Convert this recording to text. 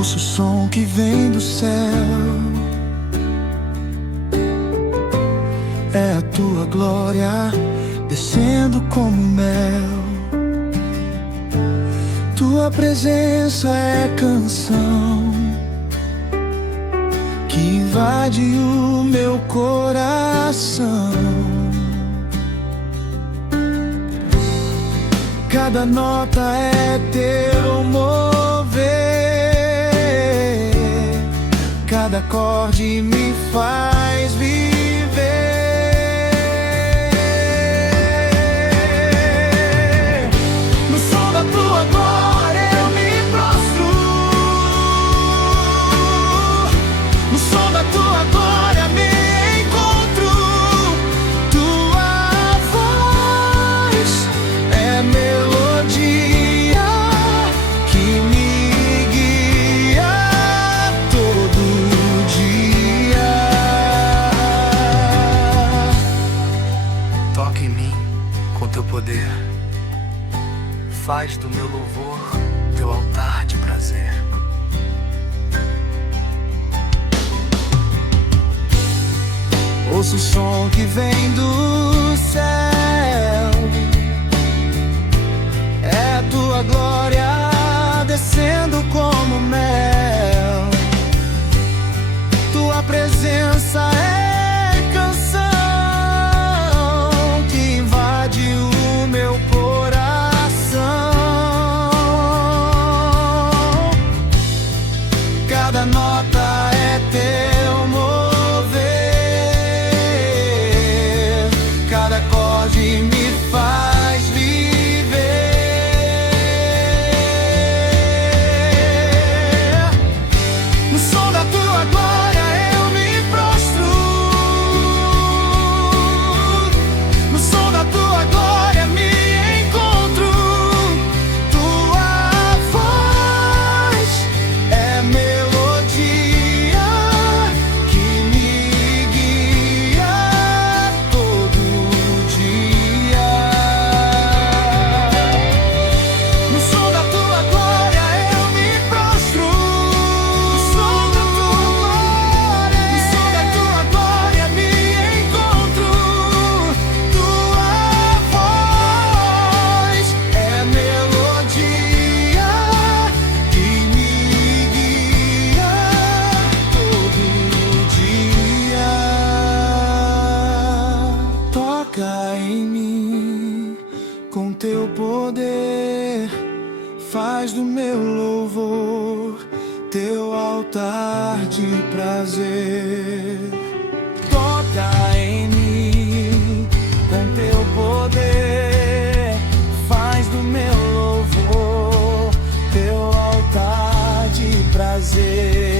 Ouço o som que vem do céu, é a tua glória descendo como mel. Tua presença é canção que invade o meu coração. Cada nota é teu mover, cada acorde me faz viver. No som da tua glória eu me prostro, no som da tua glória me encontro. Tua voz é melodia que me guia todo dia. Toca em mim com teu poder, faz do meu louvor teu altar de prazer. Ouço o som que vem do céu, é a tua glória descendo como mel. Tua presença é canção que invade o meu coração. Cada nota é teu mover, cada acorde me faz viver. No som da tua glória eu me prostro, no som da tua glória me encontro. Tua voz é melodia que me guia todo dia. No som da tua glória eu me prostro, no som da tua glória me encontro. Tua voz é melodia que me guia todo dia. Toca em mim com teu poder, faz do meu louvor teu altar de prazer. Toca em mim com teu poder, faz do meu louvor teu altar de prazer.